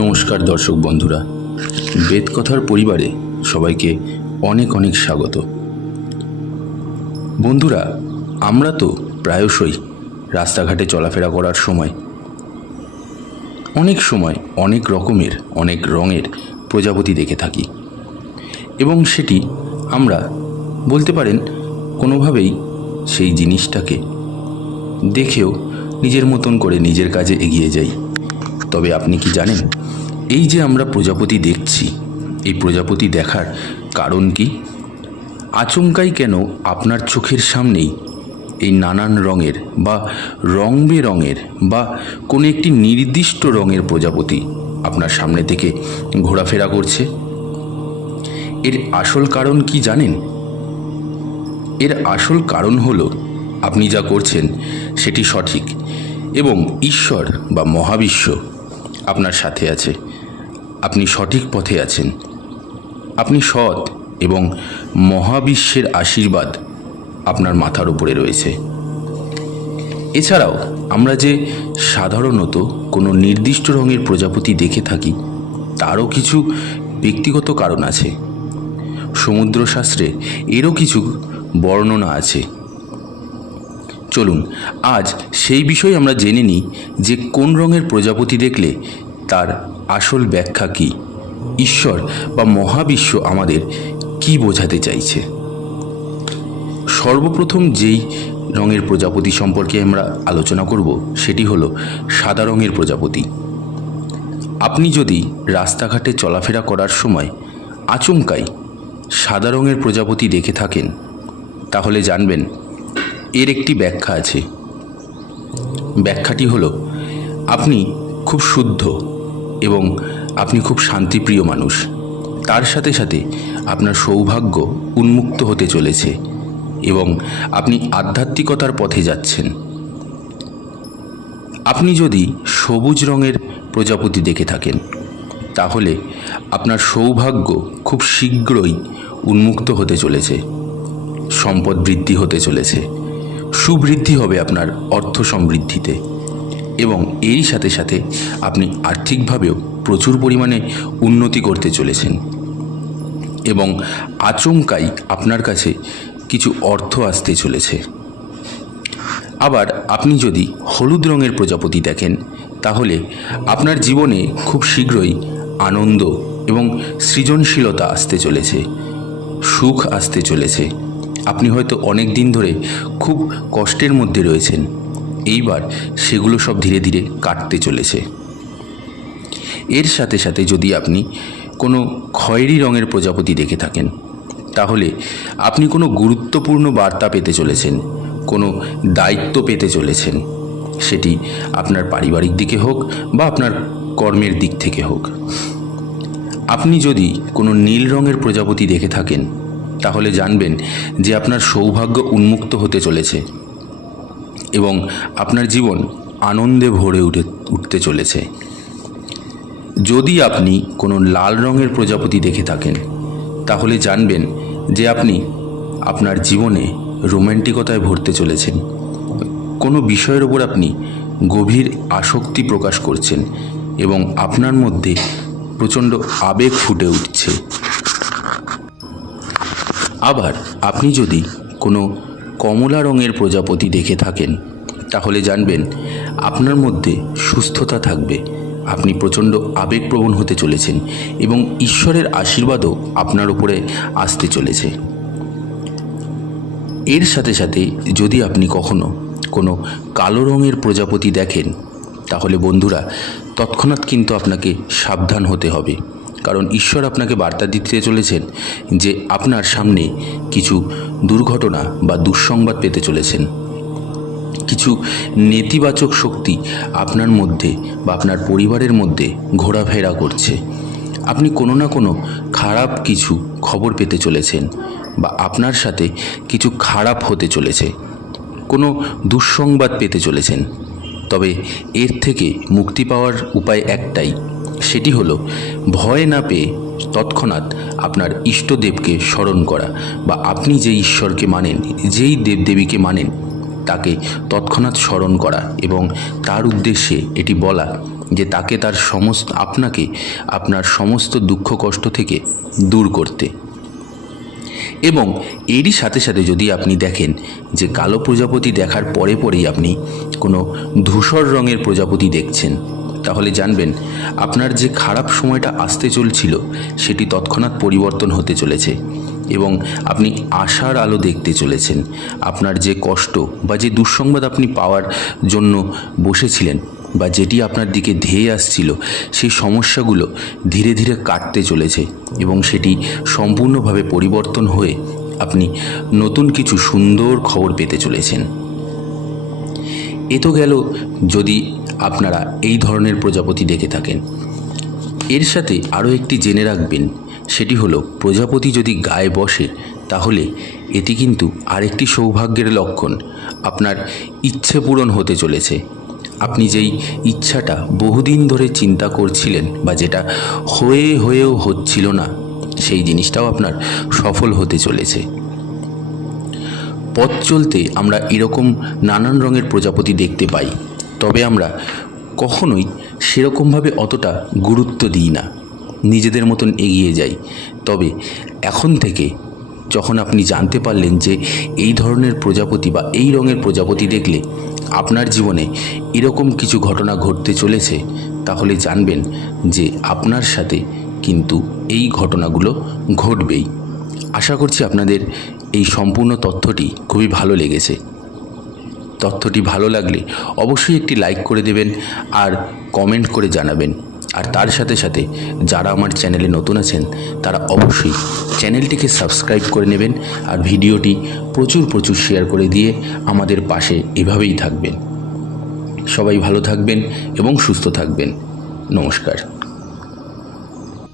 নমস্কার দর্শক বন্ধুরা, বেদকথার পরিবারে সবাইকে অনেক অনেক স্বাগত। বন্ধুরা, আমরা তো প্রায়শই রাস্তাঘাটে চলাফেরা করার সময় অনেক রকমের অনেক রঙের প্রজাপতি দেখে থাকি এবং সেটি আমরা বলতে পারেন কোনোভাবেই সেই জিনিসটাকে দেখেও নিজের মতন করে নিজের কাজে এগিয়ে যাই। তবে আপনি কি জানেন, এই যে আমরা প্রজাপতি দেখছি, এই প্রজাপতি দেখার কারণ কি? আচমকাই কেন আপনার চোখের সামনেই এই নানান রঙের বা রং বেরঙের বা কোনো একটি নির্দিষ্ট রঙের প্রজাপতি আপনার সামনে থেকে ঘোরাফেরা করছে? এর আসল কারণ কি জানেন? এর আসল কারণ হলো আপনি যা করছেন সেটি সঠিক এবং ঈশ্বর বা মহাবিশ্ব আপনার সাথে আছে। আপনি সঠিক পথে আছেন, আপনি সৎ এবং মহাবিশ্বের আশীর্বাদ আপনার মাথার উপরে রয়েছে। এছাড়াও আমরা যে সাধারণত কোনো নির্দিষ্ট রঙের প্রজাপতি দেখে থাকি তারও কিছু ব্যক্তিগত কারণ আছে। সমুদ্রশাস্ত্রে এরও কিছু বর্ণনা আছে। চলুন আজ সেই বিষয়ে আমরা জেনে নিই যে কোন রঙের প্রজাপতি দেখলে তার আসল ব্যাখ্যা কী, ঈশ্বর বা মহাবিশ্ব আমাদের কি বোঝাতে চাইছে। সর্বপ্রথম যেই রঙের প্রজাপতি সম্পর্কে আমরা আলোচনা করব সেটি হলো সাদা রঙের প্রজাপতি। আপনি যদি রাস্তাঘাটে চলাফেরা করার সময় আচমকাই সাদা রঙের প্রজাপতি দেখে থাকেন তাহলে জানবেন এর একটি ব্যাখ্যা আছে। ব্যাখ্যাটি হলো আপনি খুব শুদ্ধ এবং আপনি খুব শান্তিপ্রিয় মানুষ। তার সাথে সাথে আপনার সৌভাগ্য উন্মুক্ত হতে চলেছে এবং আপনি আধ্যাত্মিকতার পথে যাচ্ছেন। আপনি যদি সবুজ রঙের প্রজাপতি দেখে থাকেন তাহলে আপনার সৌভাগ্য খুব শীঘ্রই উন্মুক্ত হতে চলেছে, সম্পদ বৃদ্ধি হতে চলেছে, সুবৃদ্ধি হবে আপনার অর্থ সমৃদ্ধিতে এবং এরই সাথে সাথে আপনি আর্থিকভাবেও প্রচুর পরিমাণে উন্নতি করতে চলেছেন এবং আচমকাই আপনার কাছে কিছু অর্থ আসতে চলেছে। আবার আপনি যদি হলুদ রঙের প্রজাপতি দেখেন তাহলে আপনার জীবনে খুব শীঘ্রই আনন্দ এবং সৃজনশীলতা আসতে চলেছে, সুখ আসতে চলেছে। আপনি হয়তো অনেক দিন ধরে খুব কষ্টের মধ্যে রয়েছেন, এইবার সেগুলো সব ধীরে ধীরে কাটতে চলেছে। এর সাথে সাথে যদি আপনি কোনো খয়েরি রঙের প্রজাপতি দেখে থাকেন তাহলে আপনি কোনো গুরুত্বপূর্ণ বার্তা পেতে চলেছেন, কোনো দায়িত্ব পেতে চলেছেন, সেটি আপনার পারিবারিক দিকে হোক বা আপনার কর্মের দিক থেকে হোক। আপনি যদি কোনো নীল রঙের প্রজাপতি দেখে থাকেন তাহলে জানবেন যে আপনার সৌভাগ্য উন্মুক্ত হতে চলেছে এবং আপনার জীবন আনন্দে ভরে উঠতে চলেছে। যদি আপনি কোনো লাল রঙের প্রজাপতি দেখে থাকেন তাহলে জানবেন যে আপনি আপনার জীবনে রোম্যান্টিকতায় ভরতে চলেছেন, কোনো বিষয়ের ওপর আপনি গভীর আসক্তি প্রকাশ করছেন এবং আপনার মধ্যে প্রচণ্ড আবেগ ফুটে উঠছে। আবার আপনি যদি কোনো কমলা রঙের প্রজাপতি দেখে থাকেন তাহলে জানবেন আপনার মধ্যে সুস্থতা থাকবে, আপনি প্রচণ্ড আবেগপ্রবণ হতে চলেছেন এবং ঈশ্বরের আশীর্বাদও আপনার উপরে আসতে চলেছে। এর সাথে সাথে যদি আপনি কখনো কোনো কালো রঙের প্রজাপতি দেখেন তাহলে বন্ধুরা তৎক্ষণাৎ কিন্তু আপনাকে সাবধান হতে হবে, কারণ ঈশ্বর আপনাকে বার্তা দিতে চলেছেন যে আপনার সামনে কিছু দুর্ঘটনা বা দুঃসংবাদ পেতে চলেছেন। কিছু নেতিবাচক শক্তি আপনার মধ্যে বা আপনার পরিবারের মধ্যে ঘোরাফেরা করছে। আপনি কোনো না কোনো খারাপ কিছু খবর পেতে চলেছেন বা আপনার সাথে কিছু খারাপ হতে চলেছে, কোনো দুঃসংবাদ পেতে চলেছেন। তবে এর থেকে মুক্তি পাওয়ার উপায় একটাই, সেটি হলো ভয় না পেয়ে তৎক্ষণাৎ আপনার ইষ্টদেবকে স্মরণ করা বা আপনি যে ঈশ্বরকে মানেন, যেই দেবদেবীকে মানেন তাকে তৎক্ষণাৎ স্মরণ করা এবং তার উদ্দেশ্যে এটি বলা যে তাকে আপনাকে আপনার সমস্ত দুঃখ কষ্ট থেকে দূর করতে। এবং এরই সাথে সাথে যদি আপনি দেখেন যে কালো প্রজাপতি দেখার পরেই আপনি কোনো ধূসর রঙের প্রজাপতি দেখছেন, তাহলে জানবেন আপনার যে খারাপ সময়টা আসতে চলছিল সেটি তৎক্ষণাৎ পরিবর্তন হতে চলেছে এবং আপনি আশার আলো দেখতে চলেছেন। আপনার যে কষ্ট বা যে দুঃসংবাদ আপনি পাওয়ার জন্য বসেছিলেন বা যেটি আপনার দিকে ধেয়ে আসছিল, সেই সমস্যাগুলো ধীরে ধীরে কাটতে চলেছে এবং সেটি সম্পূর্ণভাবে পরিবর্তন হয়ে আপনি নতুন কিছু সুন্দর খবর পেতে চলেছেন। এ তো গেল যদি আপনারা এই ধরনের প্রজাপতি দেখে থাকেন। এর সাথে আরও একটি জেনে রাখবেন, সেটি হলো প্রজাপতি যদি গায়ে বসে তাহলে এটি কিন্তু আরেকটি সৌভাগ্যের লক্ষণ। আপনার ইচ্ছে পূরণ হতে চলেছে। আপনি যেই ইচ্ছাটা বহুদিন ধরে চিন্তা করছিলেন বা যেটা হয়েও হচ্ছিল না, সেই জিনিসটাও আপনার সফল হতে চলেছে। পথ চলতে আমরা এরকম নানান রঙের প্রজাপতি দেখতে পাই, তবে আমরা কখনোই সেরকমভাবে অতটা গুরুত্ব দিই না, নিজেদের মতন এগিয়ে যাই। তবে এখন থেকে যখন আপনি জানতে পারলেন যে এই ধরনের প্রজাপতি বা এই রঙের প্রজাপতি দেখলে আপনার জীবনে এরকম কিছু ঘটনা ঘটতে চলেছে, তাহলে জানবেন যে আপনার সাথে কিন্তু এই ঘটনাগুলো ঘটবেই। আশা করছি আপনাদের এই সম্পূর্ণ তথ্যটি খুবই ভালো লেগেছে। তথ্যটি ভালো লাগলে অবশ্যই একটি লাইক করে দেবেন আর কমেন্ট করে জানাবেন। আর তার সাথে সাথে যারা আমার চ্যানেলে নতুন আছেন তারা অবশ্যই চ্যানেলটিকে সাবস্ক্রাইব করে নেবেন আর ভিডিওটি প্রচুর শেয়ার করে দিয়ে আমাদের পাশে এভাবেই থাকবেন। সবাই ভালো থাকবেন এবং সুস্থ থাকবেন। নমস্কার।